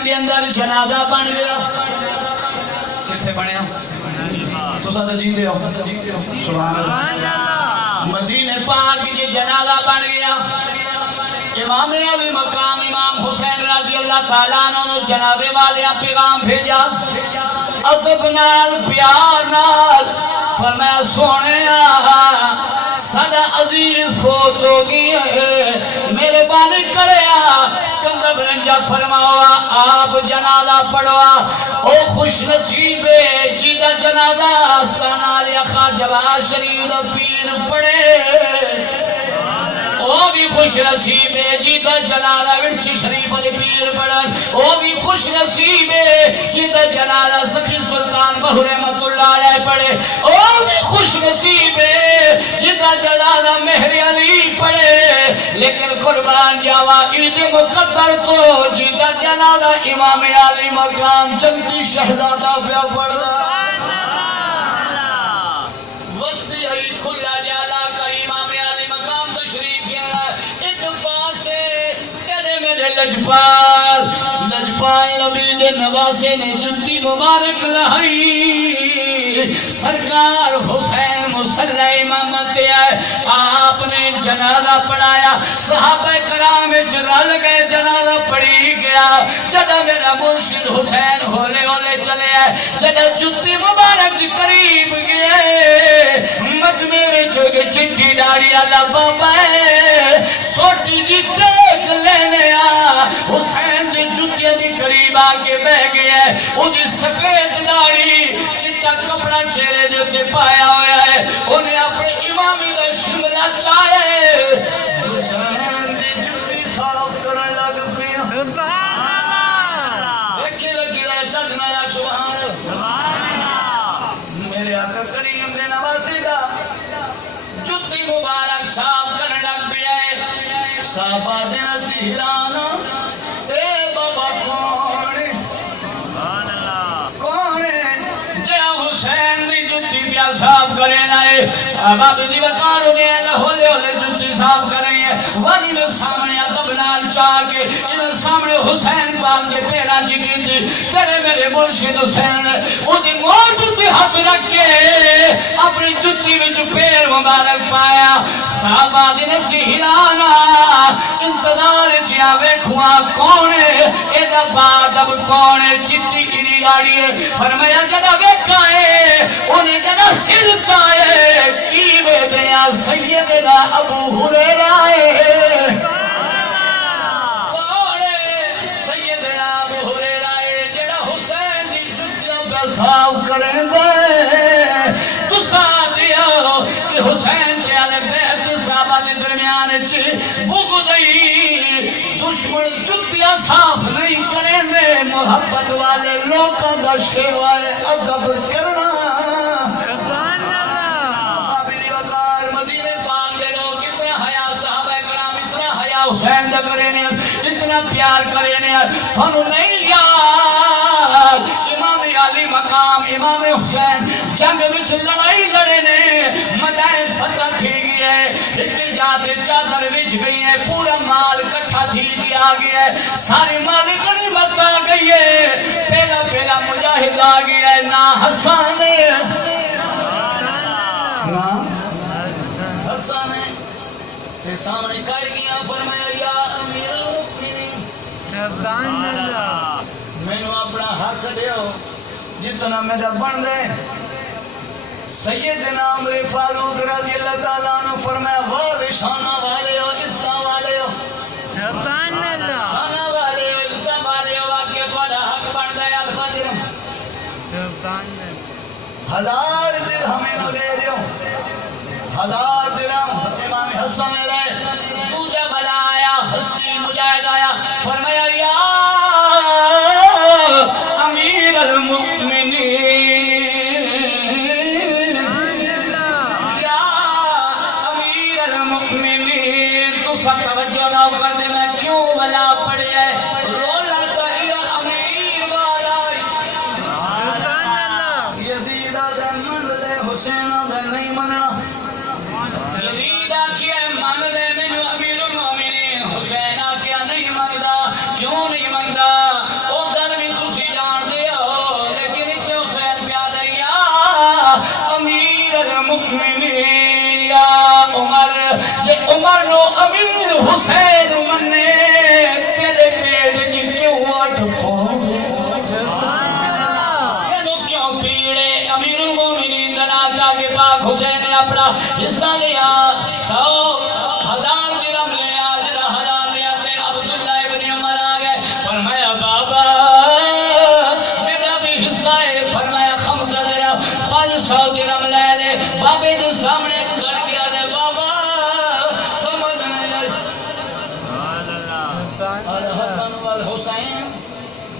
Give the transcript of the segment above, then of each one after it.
پاک دے اندر جنازہ بن گیا کتھے بنیا تو ساتھ جیندے ہو سبحان اللہ مدینہ پاک کے جنازہ بن گیا امام علی مقام امام حسین رضی اللہ تعالیٰ عنہ جنازے والے پیغام بھیجا ادب نال پیار نال فرمایا سونے سدا عزیز فوت ہو گئی ہے میرے بانی کریا کندب رنجا فرماوا آپ جنازہ پڑھوا او خوش نصیب ہے جیدہ جنازہ سانا لیا خواجہ شریف پیر پڑھے وہ بھی خوش نصیب ہے جیدہ جنازہ ورچی شریف علی پیر پڑھن وہ بھی خوش نصیب ہے جیدہ جنازہ سخی سلطان بہو رحمت اللہ علیہ پڑھے وہ بھی خوش نصیب ہے جیدہ جنازہ مہر علی پڑھے لیکن قربان جاوا عید مقدر تو جیدہ جنازہ امام علی مقام چمکی شہزادہ پہ پڑھا وسطی عید کھلا جالا کا امام علی مقام تشریف کیا ایک پاسے تیرے میرے لجپال نبی دے نواسے نے جنسی مبارک لہائی سرکار حسین مسلح امامت ہے آپ نے جنازہ پڑھایا صحابہ کرام رل گئے جنازہ پڑھی گیا جدہ میرا مرشد حسین ہولے ہولے چلے آئے جدہ جتی مبارک قریب گئے مجمع میں چوگے چٹی ڈاڑی اللہ بابا ہے سوٹی دی ٹیک لینے حسین دی جتیاں دی قریب آگے بہ گیا ہے وہ دی سفید ڈاڑی چٹا کپڑا چہرے دے کے پایا ہویا ہے انہیں اپنے امامی دا شملہ چاہے حسین دی جتی صاف کرنے لگ پیا دیکھیں لگی رہے چجنا یا سبحان اللہ میرے آقا کریم دے نواسی دا جتی مبارک صاف کرنے لگ پیا ہے صحابہ دے نصیرانا اے بابا صاف کریں لائے باب دی وقار ہو گئے لہولے ہولے جنتی صاف کریں وہی میں سامنے ادب نال چاہ کے ان سامنے حسین پاک کے پیرا جی کی تھی کرے میرے مرشد حسین وہ دی موت کی حد رکھ کے اپنی جنتی میں جو پیر مبارک پایا صحابہ دی نصیحانا انتظار چیا ویکھوا کونے ایدہ بعد اب کونے چٹی اری آڑی ہے فرمایا جدہ ویکھا ہے انہیں جدہ سر چاہے کی بے دیا سیدنا ابو ہریرہ ہے سیدنا ابو ہریرہ ہے جڑا حسین دی جتیاں پہ صاف کریں دے تو ساتھ دیا کہ حسین کے علیہ بیت صحابہ کے درمیان چی بغدئی دشمن جتیاں صاف نہیں کریں دے محبت والے لوکاں دا شیوائے ادب کرنا حسین دا کرے نے اتنا پیار کرے نے تھانو نہیں یاد امام علی مقام امام حسین جنگ وچ لڑائی لڑے نے مدائن فتح تھی گئی ہے اتنی جاتے چادر وچ گئی ہے پورا مال کٹھا تھی دیا گیا ہے ساری مال غنیمت آ گئی ہے پہلا پہلا مجاہد آ گیا ہے نا حسان نا حسان تے سامنے کر گیا فرمایا یا امیر المؤمنین سبحان اللہ میں نے اپنا حق دیو جتنا میرا بن دے سیدنا عمر فاروق رضی اللہ تعالیٰ عنہ فرمایا وہ شانہ والے ہو اسلام والے ہو سبحان اللہ شانہ والے ہو اسلام والے ہو واقعہ تھوڑا حق بن دے الفا درہم سبحان اللہ 1000 درہم انہوں دے دیو 1000 درہم امام حسن علیہ دوجہ بھلا آیا حسنی مجاہد آیا فرمایا یا امیر المؤمنین یا امیر المؤمنین تو سب توجہ نہ کر دے میں کیوں بھلا پڑے ہے رولا تو یا امیر والا یزید آدم جے عمر نو امیر حسین منے تیرے پیٹ جی کیوں اٹھ پھوڑے کیوں پیڑے امیر المومنین دنا چاہ کے پاک حسین نے اپنا حصہ لیا 100,000 درہم لیا جرہ 1000 لیا تے عبداللہ ابن عمر آگئے فرمایا بابا میرا بھی حصہ ہے فرمایا 500 درہم 500 درہم لے لے بابے دے سامنے کر گیا دے بابا سمجھ نہیں لے حسن والحسین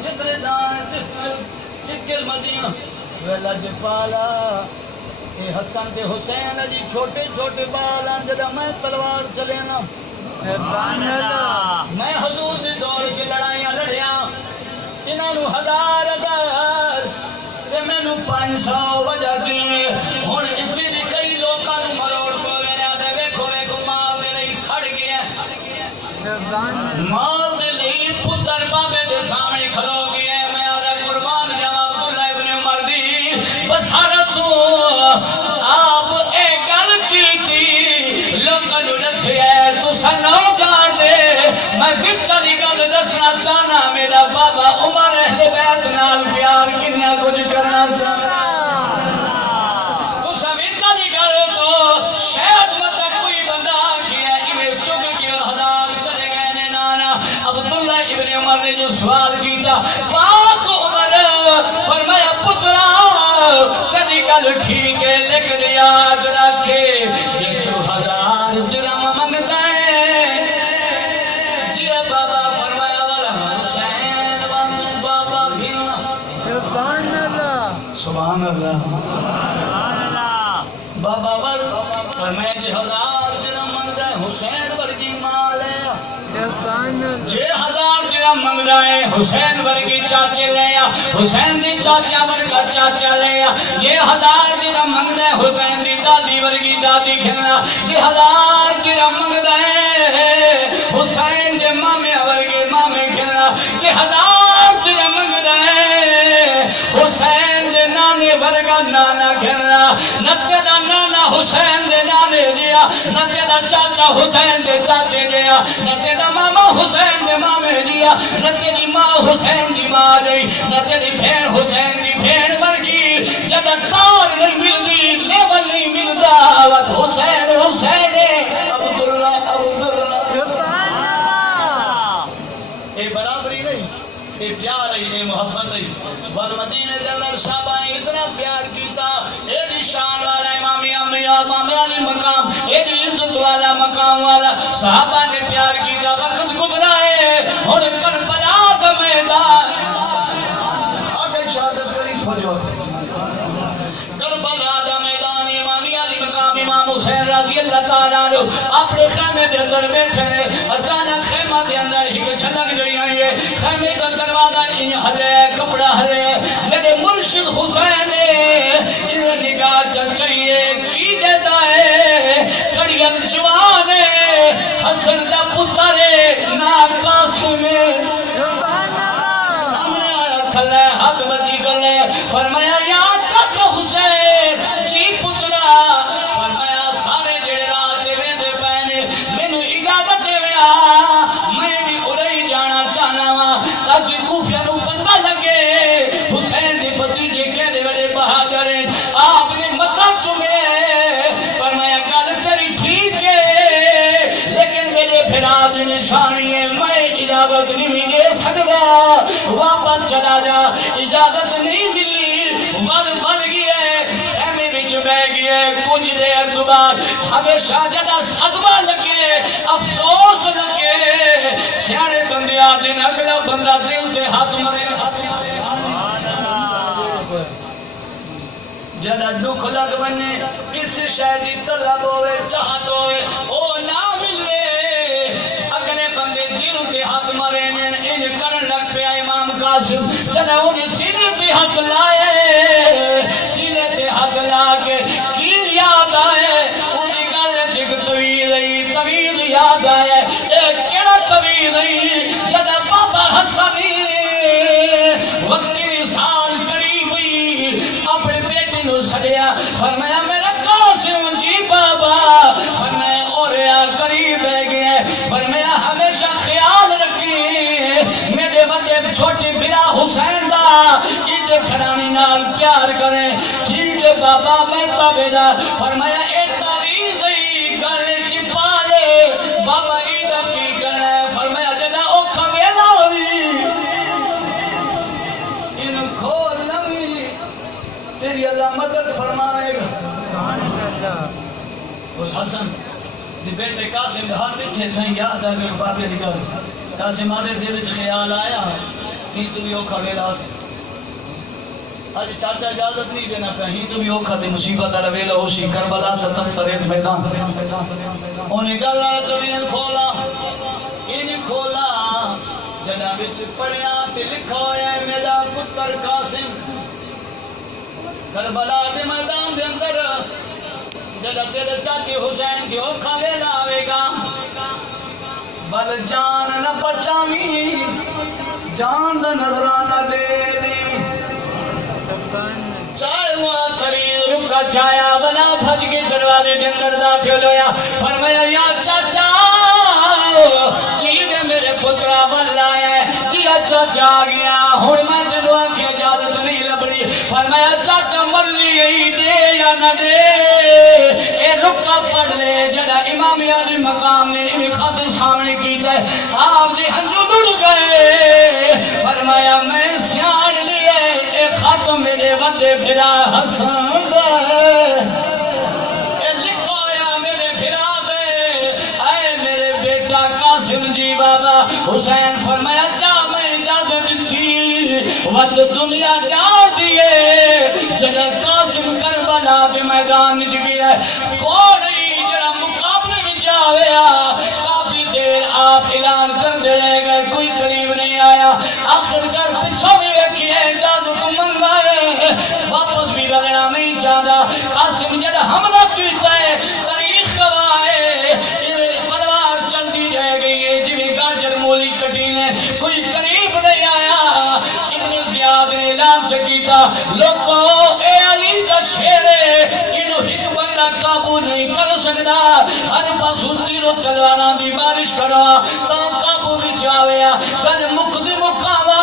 نکلے جائیں سکل مدینہ ویلا جپالا اے حسن تے حسین جی چھوٹے چھوٹے بالاں جدا میں تلوار چلے نا میں حضور دی دور چ لڑائیاں لڑیاں انہاں نو 1000 تے مینوں 500 وجہ کی ہن اچھی دی کئی لوکاں نو مروڑ پوے نا تے ویکھو ویکھو مال دے لئی کھڑ گیا مال دے لئی پتر بابے دے سامنے کھلو گیا میں آدھا قربان جاواں عبداللہ ابن عمر دی بصارت آپ اے گل کی لوکاں نو دسیا تساں نہ جان دے میں وچالی گل دسنا چاہنا میرا بابا عمر اہل بیت نال پیار کنیا کچھ کرنا چاہنا تساں وچالی گل تو شاید مطلب کوئی بندہ گیا انہیں چک کے 1000 چلے گئے نے نانا عبداللہ ابن عمر نے جو سوال کیتا پاک عمر فرمایا پترا تیری گل ٹھیک ہے لیکن یاد رکھے جے تو 1000 درہم منگتا ہے جی بابا فرمایا والا حسین بابا بھینا سبحان اللہ بابا فرمایا جے 1000 درہم منگتا ہے حسین ورگی مال ہے جے 1000 درہم منگتا ہے حسین ورگی چاچے لیا حسین دی چاچا ورگا چاچا لیا جے 1000 درہم منگتا ہے حسین دی دادی ورگی دادی کھلنا جے 1000 درہم منگتا ہے حسین دے مامے ورگے مامے کھلنا جے 1000 درہم منگتا ہے حسین دے نانے ورگا نانا کھلنا نہ تیرا نانا حسین دے نانے دیا نہ تیرا چاچا حسین دے چاچے دیا نہ تیرا ماما حسین دے مامے دیا نہ تیری ماں حسین دی ماں دی نہ تیری بھین حسین دی بھین ورگی جب تار نہیں ملدی لیول نہیں ملدا وقت حسین حسین عبداللہ اے برابری نہیں اے پیار ہے اے محبت ہے والمدینہ دلال صحابہ نے اتنا پیار کیتا اے دی شان والا امام انبیاء امام علی مقام اے دی عزت والا مقام والا صحابہ نے پیار کیتا وقت گزرا ہے اور کربلا کا میدان آگے شہادت کری فوجو کربلا کا میدان امام علی مقام امام حسین رضی اللہ تعالیٰ عنہ اپنے خیمے دے اندر بیٹھے اچانک خیمہ دے اندر ایک جھلک جائی آئی ہے خیمے کا دروازہ ہلے کپڑا ہلے میرے مرشد حسین انہیں نگاہ چاہیے کی دیتا ہے کڑیل جوان حسن دا پتر نا قاسم سامنے آیا کھلے حق بدی کھلے فرمایا یا چاچا حسین جی پترا فرمایا سارے جڑے رات دے ویندے پہنے مینوں اجازت دے میں بھی اڑائی جانا چاہنا وا تاکہ کوفہ نو پتہ لگے حسین دے بھتیجے کہڑے بڑے بہادر ہیں آپ نے متھا چومے فرمایا گل کری ٹھیک ہے لیکن میرے پھرا دی نشانی ہے میں اجازت نہیں دے سکتا واپس چلا جا اجازت نہیں ملی بل گیا خیمے وچ بیٹھ گیا کچھ دیر تو بعد ہمیشہ جدا صدمہ لگے افسوس لگے سیانے بندے آدھے اگلا بندہ دل تے ہاتھ مرے جدا دکھ لگ بنے کسی شہدی طلب ہوئے چاہت ہوئے او نہ ملے اگلے بندے دل تے ہاتھ مرے ان کرن لگ پیا امام قاسم جدا انہیں سینے تے ہاتھ لائے سینے تے ہاتھ لا کے کی یاد آئے انہیں گل جگ طویل یاد آئے ایک کیڑا طویل جدا بابا حسنی وقتی وصال قریب ہوئی اپنے بیٹے نو سڑیا فرمایا میرا قاسم جی بابا فرمایا اور چھوٹے بھرا حسین دا ایدے کھڑانی نال پیار کریں ٹھیک ہے بابا میں تابعدار فرمایا اے تعویذ گل چپا لے بابا ایدہ کی کرے فرمایا جدا اوکھا ویلا ہوئی ان کھول لمی تیری اللہ مدد فرمائے گا اس حسن دی بیٹے قاسم ہاتھ تھے تھیں یاد آ گئے بابے دی گل قاسم آدھے دل سے خیال آیا ہی تو بھی اوکھا ویلا سے آج چاچا اجازت نہیں دینا پہ ہی تو بھی اوکھا تے مصیبت آرہ ویلا ہوشی کربلا تا تب تریت میدان انہیں گلا تو بھی انہیں کھولا جنا بچ پڑھیا تے لکھا ہے میرا پتر قاسم کربلا دے میدان دے اندر جدا تیرے چاچے حسین کی اوکھا ویلا آوے گا بل جان نہ بچاوی جان دا نظرانہ دے دی چائے ہوا قریب رکا چایا بنا بھج کے دروازے دے اندر داخل ہویا فرمایا یا چاچا جیوے میرے پترہ والا ہے جی چاچا آ گیا ہون میں دلوا کی اجازت نہیں لبنی فرمایا چاچا مرضی یہی دے یا نہ دے اے رکا پڑھ لے جڑا امام علی مقام نے انہیں خط سامنے کیتا ہے آپ نے ہنجو ڈڑ گئے فرمایا میں سیان لیے اے خط میرے وڈے بھرا حسن دے اے لکھایا میرے بھرا دے اے میرے بیٹا قاسم جی بابا حسین فرمایا جا میں اجازت دیتی ود دنیا جا دیے جگہ قاسم کربلا دے میدان نج گیا کوڑی جڑا مقابلے میں جاویا کافی دیر آپ اعلان کر دے گئے کوئی قریب نہیں آیا آخر کر پچھو بھی ویکھی ہے جادو تو منگائے واپس بھی لگنا نہیں چاہتا قاسم جڑا حملہ کیتا ہے تاریخ گواہ پروار چل دی رہ گئی ہے جنہیں گاجر مولی کٹی نے کوئی قریب نہیں آیا ابن زیاد نے اعلان چکیتا لوگو اے علی کا شیر ہے انہوں ہک بندہ قابو نہیں کر سکتا ہر پاسو تیر و تلوانا دی بارش کرا تا قابو بھی چاویا گل مقدم مقاما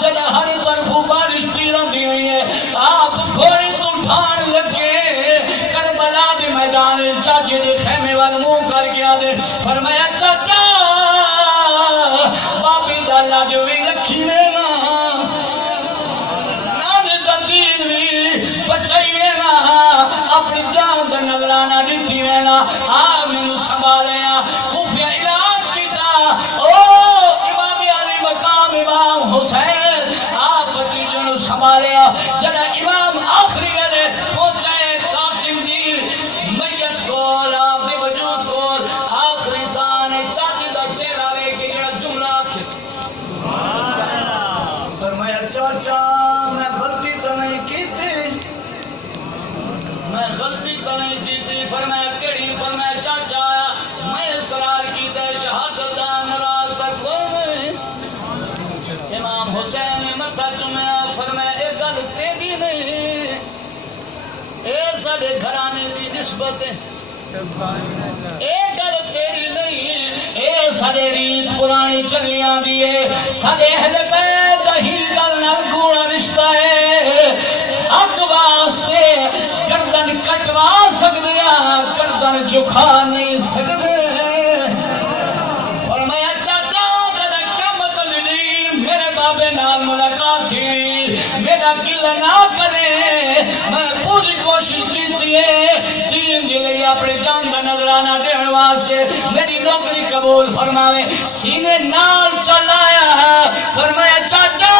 جنہ ہر طرفو بارش تیروں دی ہوئی ہے آپ گھوڑی تو ڈھان لگے کربلا دے میدان چاچے دے خیمے وال منہ کر گیا دے فرمایا چاچا باپی دالا جو بھی رکھی میں بچائی وینا اپنی جان دا نظرانہ دیتی وینا آپ نے سنبھالیا خوفیہ اعلان کیتا او امام علی مقام امام حسین آپ کی جنو سنبھالیا جنہ امام آخری ویلے پہنچائے قاسم دی میت کول آپ دے وجود کول آخری سانے چاچی دا چہرہ لے کے جنہ جملہ کھس فرمایا چاچا میں غلطی تو نہیں کی تھی میں غلطی تو نہیں کی تھی فرمایا کیڑی فرمایا چاچا میں اصرار کی تے شہادت دا ناراض بکوں امام حسین نے متھا چومیا فرمایا اے گل تیری نہیں اے ساڈے گھرانے دی نسبت ہے اے گل تیری نہیں اے ساڈے ریت پرانی چلی آندی ہے ساڈے اہل بیت دا ہی گل نال گوڑا رشتہ ہے حق واسطے گردن کٹوا سکدیا گردن جھکا نہیں سکدے فرمایا چاچا جڑا کم کلڑی میرے بابے نال ملاقات کی میرا گل نہ کرے میں پوری کوشش کیتی ہے دین دے لئی اپنے جان دا نظرانہ دین واسطے میری نوکری قبول فرماوے سینے نال چلایا فرمایا چاچا